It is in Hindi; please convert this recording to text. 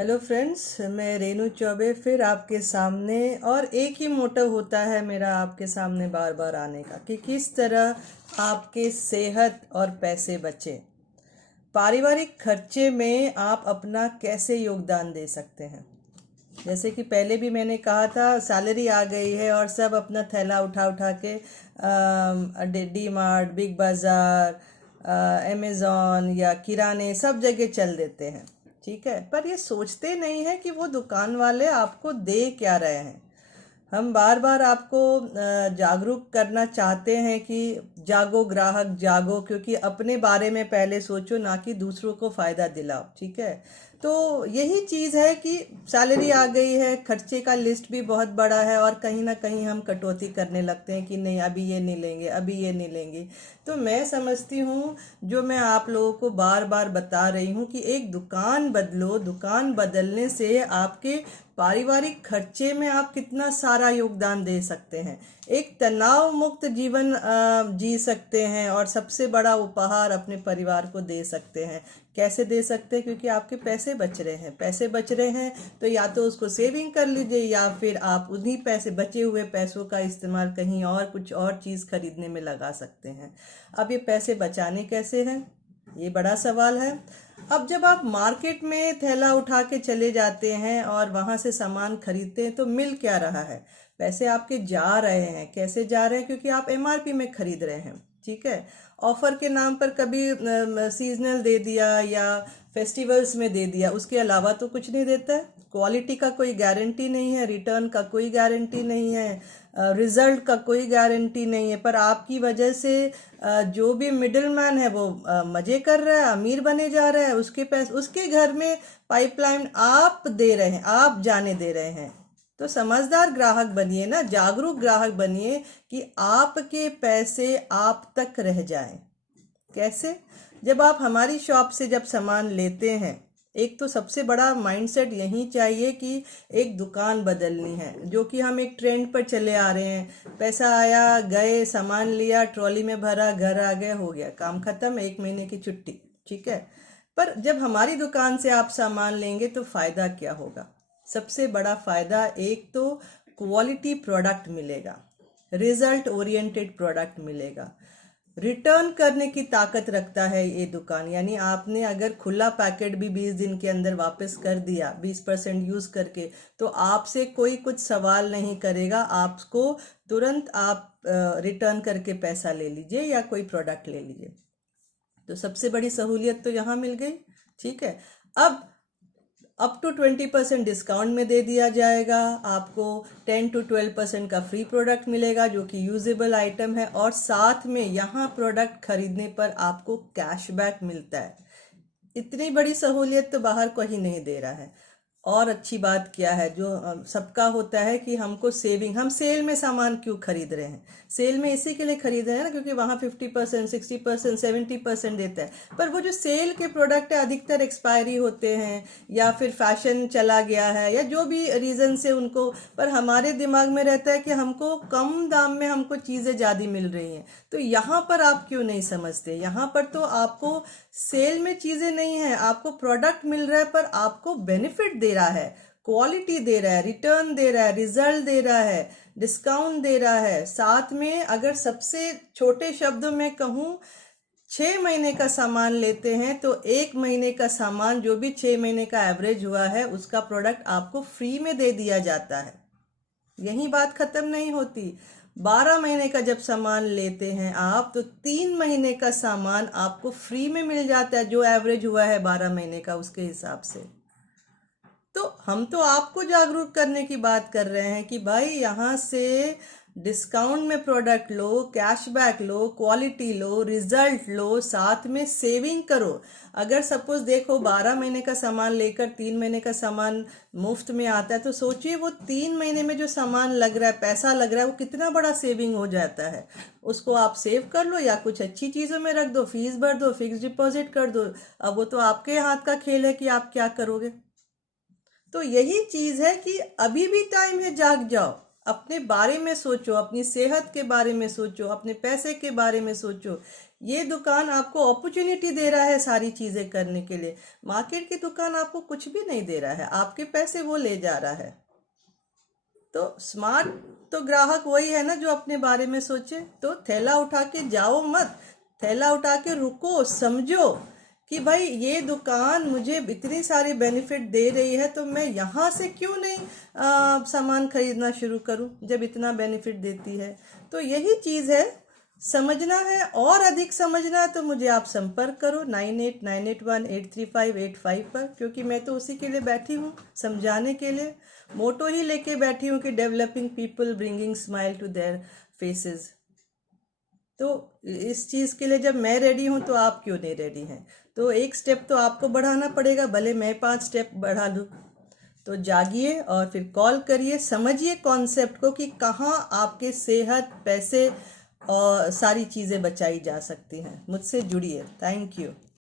हेलो फ्रेंड्स, मैं रेनू चौबे फिर आपके सामने। और एक ही मोटिव होता है मेरा आपके सामने बार बार आने का कि किस तरह आपके सेहत और पैसे बचे। पारिवारिक खर्चे में आप अपना कैसे योगदान दे सकते हैं। जैसे कि पहले भी मैंने कहा था, सैलरी आ गई है और सब अपना थैला उठा उठा के डी मार्ट, बिग बाज़ार, अमेज़ॉन या किराने सब जगह चल देते हैं। ठीक है, पर ये सोचते नहीं है कि वो दुकान वाले आपको दे क्या रहे हैं। हम बार बार आपको जागरूक करना चाहते हैं कि जागो ग्राहक जागो, क्योंकि अपने बारे में पहले सोचो, ना कि दूसरों को फ़ायदा दिलाओ। ठीक है, तो यही चीज़ है कि सैलरी आ गई है, खर्चे का लिस्ट भी बहुत बड़ा है और कहीं ना कहीं हम कटौती करने लगते हैं कि नहीं, अभी ये नहीं लेंगे, अभी ये नहीं लेंगे। तो मैं समझती हूँ, जो मैं आप लोगों को बार बार बता रही हूँ कि एक दुकान बदलो। दुकान बदलने से आपके पारिवारिक खर्चे में आप कितना सारा योगदान दे सकते हैं। एक तनाव मुक्त जीवन जी सकते हैं और सबसे बड़ा उपहार अपने परिवार को दे सकते हैं। कैसे दे सकते हैं? क्योंकि आपके पैसे बच रहे हैं। पैसे बच रहे हैं तो या तो उसको सेविंग कर लीजिए, या फिर आप उन्हीं पैसे, बचे हुए पैसों का इस्तेमाल कहीं और कुछ और चीज़ खरीदने में लगा सकते हैं। अब ये पैसे बचाने कैसे हैं, ये बड़ा सवाल है। अब जब आप मार्केट में थैला उठा के चले जाते हैं और वहाँ से सामान खरीदते हैं तो मिल क्या रहा है? पैसे आपके जा रहे हैं। कैसे जा रहे हैं? क्योंकि आप एमआरपी में खरीद रहे हैं। ठीक है, ऑफर के नाम पर कभी सीजनल दे दिया या फेस्टिवल्स में दे दिया, उसके अलावा तो कुछ नहीं देता है। क्वालिटी का कोई गारंटी नहीं है, रिटर्न का कोई गारंटी नहीं है, रिजल्ट का कोई गारंटी नहीं है। पर आपकी वजह से जो भी मिडिल मैन है वो मजे कर रहा है, अमीर बने जा रहा है। उसके पैसे, उसके घर में पाइपलाइन आप दे रहे हैं, आप जाने दे रहे हैं। तो समझदार ग्राहक बनिए ना, जागरूक ग्राहक बनिए कि आपके पैसे आप तक रह जाएं। कैसे? जब आप हमारी शॉप से जब सामान लेते हैं, एक तो सबसे बड़ा माइंडसेट यही चाहिए कि एक दुकान बदलनी है, जो कि हम एक ट्रेंड पर चले आ रहे हैं। पैसा आया, गए, सामान लिया, ट्रॉली में भरा, घर आ गए, हो गया काम खत्म, 1 महीने की छुट्टी। ठीक है, पर जब हमारी दुकान से आप सामान लेंगे तो फायदा क्या होगा? सबसे बड़ा फायदा, एक तो क्वालिटी प्रोडक्ट मिलेगा, रिजल्ट ओरिएंटेड प्रोडक्ट मिलेगा। रिटर्न करने की ताकत रखता है ये दुकान। यानी आपने अगर खुला पैकेट भी 20 दिन के अंदर वापस कर दिया 20% यूज करके, तो आपसे कोई कुछ सवाल नहीं करेगा। आपको तुरंत आप रिटर्न करके पैसा ले लीजिए या कोई प्रोडक्ट ले लीजिए। तो सबसे बड़ी सहूलियत तो यहाँ मिल गई। ठीक है, अब अप टू 20% डिस्काउंट में दे दिया जाएगा आपको। 10 to 12% का फ्री प्रोडक्ट मिलेगा जो कि यूजेबल आइटम है, और साथ में यहाँ प्रोडक्ट खरीदने पर आपको कैशबैक मिलता है। इतनी बड़ी सहूलियत तो बाहर कोई नहीं दे रहा है। और अच्छी बात क्या है, जो सबका होता है कि हमको सेविंग, हम सेल में सामान क्यों खरीद रहे हैं? सेल में इसी के लिए खरीद रहे हैं ना, क्योंकि वहाँ 50%, 60%, 70% देता है। पर वो जो सेल के प्रोडक्ट है अधिकतर एक्सपायरी होते हैं, या फिर फैशन चला गया है, या जो भी रीज़न से उनको, पर हमारे दिमाग में रहता है कि हमको कम दाम में हमको चीज़ें ज़्यादा मिल रही हैं। तो यहाँ पर आप क्यों नहीं समझते? यहाँ पर तो आपको सेल में चीज़ें नहीं है, आपको प्रोडक्ट मिल रहा है, पर आपको बेनिफिट दे रहा है, क्वालिटी दे रहा है, रिटर्न दे रहा है, रिजल्ट दे रहा है, डिस्काउंट दे रहा है। साथ में अगर सबसे छोटे शब्दों में कहूँ, 6 महीने का सामान लेते हैं तो 1 महीने का सामान, जो भी 6 महीने का एवरेज हुआ है, उसका प्रोडक्ट आपको फ्री में दे दिया जाता है। यही बात खत्म नहीं होती। 12 महीने का जब सामान लेते हैं आप, तो 3 महीने का सामान आपको फ्री में मिल जाता है, जो एवरेज हुआ है 12 महीने का उसके हिसाब से। तो हम तो आपको जागरूक करने की बात कर रहे हैं कि भाई यहाँ से डिस्काउंट में प्रोडक्ट लो, कैशबैक लो, क्वालिटी लो, रिजल्ट लो, साथ में सेविंग करो। अगर सपोज देखो 12 महीने का सामान लेकर 3 महीने का सामान मुफ्त में आता है, तो सोचिए वो 3 महीने में जो सामान लग रहा है, पैसा लग रहा है, वो कितना बड़ा सेविंग हो जाता है। उसको आप सेव कर लो या कुछ अच्छी चीज़ों में रख दो, फीस भर दो, फिक्स डिपॉजिट कर दो। अब वो तो आपके हाथ का खेल है कि आप क्या करोगे। तो यही चीज है कि अभी भी टाइम है, जाग जाओ। अपने बारे में सोचो, अपनी सेहत के बारे में सोचो, अपने पैसे के बारे में सोचो। ये दुकान आपको अपॉर्चुनिटी दे रहा है सारी चीज़ें करने के लिए। मार्केट की दुकान आपको कुछ भी नहीं दे रहा है, आपके पैसे वो ले जा रहा है। तो स्मार्ट तो ग्राहक वही है ना जो अपने बारे में सोचे। तो थैला उठा के जाओ मत, थैला उठा के रुको, समझो कि भाई ये दुकान मुझे इतनी सारी बेनिफिट दे रही है, तो मैं यहाँ से क्यों नहीं सामान खरीदना शुरू करूँ जब इतना बेनिफिट देती है। तो यही चीज़ है, समझना है। और अधिक समझना है तो मुझे आप संपर्क करो 9898183585 पर, क्योंकि मैं तो उसी के लिए बैठी हूँ, समझाने के लिए। मोटो ही लेके बैठी हूँ कि developing people bringing smile to their faces. तो इस चीज़ के लिए जब मैं रेडी हूँ तो आप क्यों नहीं रेडी हैं। तो एक स्टेप तो आपको बढ़ाना पड़ेगा, भले मैं 5 स्टेप बढ़ा दूँ। तो जागिए और फिर कॉल करिए, समझिए कॉन्सेप्ट को कि कहाँ आपके सेहत, पैसे और सारी चीज़ें बचाई जा सकती हैं। मुझसे जुड़िए। Thank you.